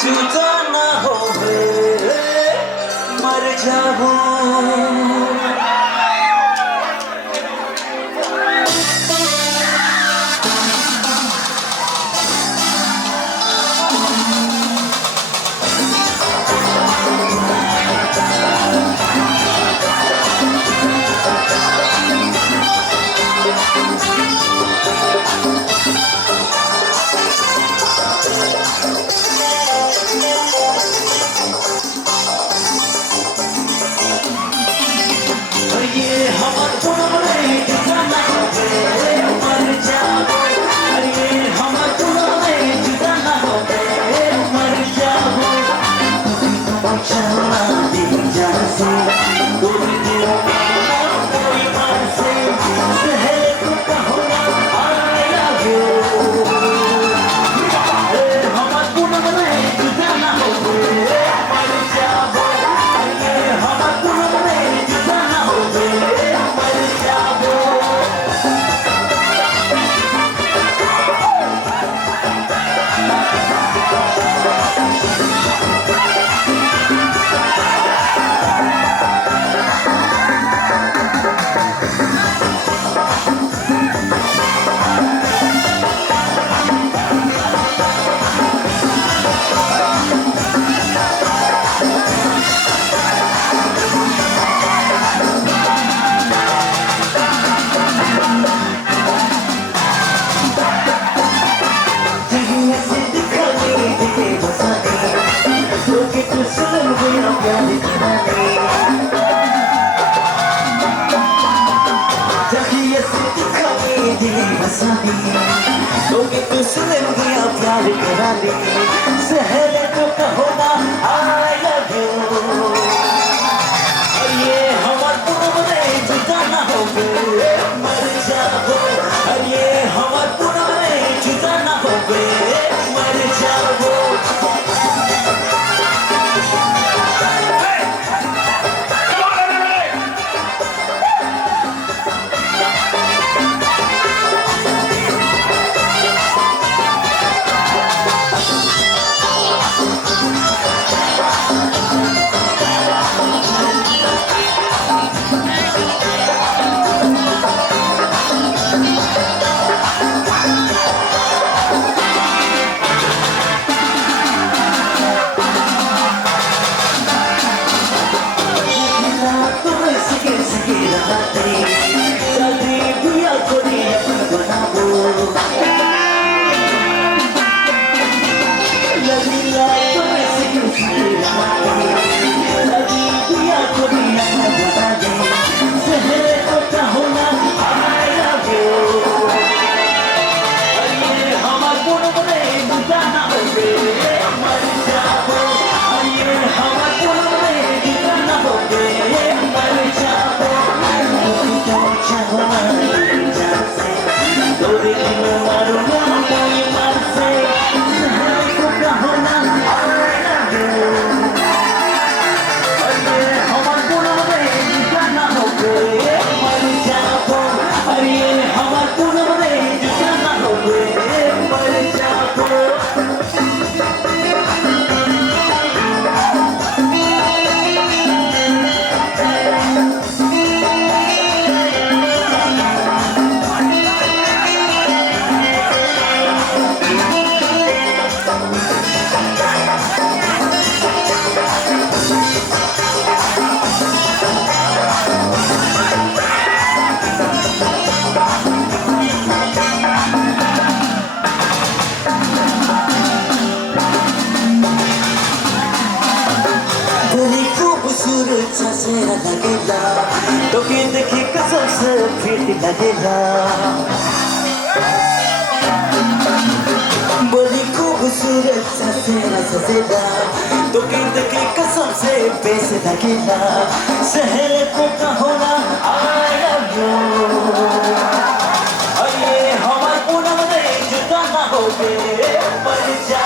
जुदा ना होवे मर जाबो तुझसे गया प्यार करा ले सहले तो कहो ना I love you और ये हमार पुनमने जुदा ना होवे मर जाबो और ये हमार पुनमने जुदा ना होवे मर जाबो चेहरा लगेला तोके देखे कसम से फिट लगेला बड़ी खूबसूरत चेहरा सजेला तोके देखे कसम से बेस लगेला शहर को कहो ना I love you और ये हमार पूनम नहीं जुदा ना होवे मर जा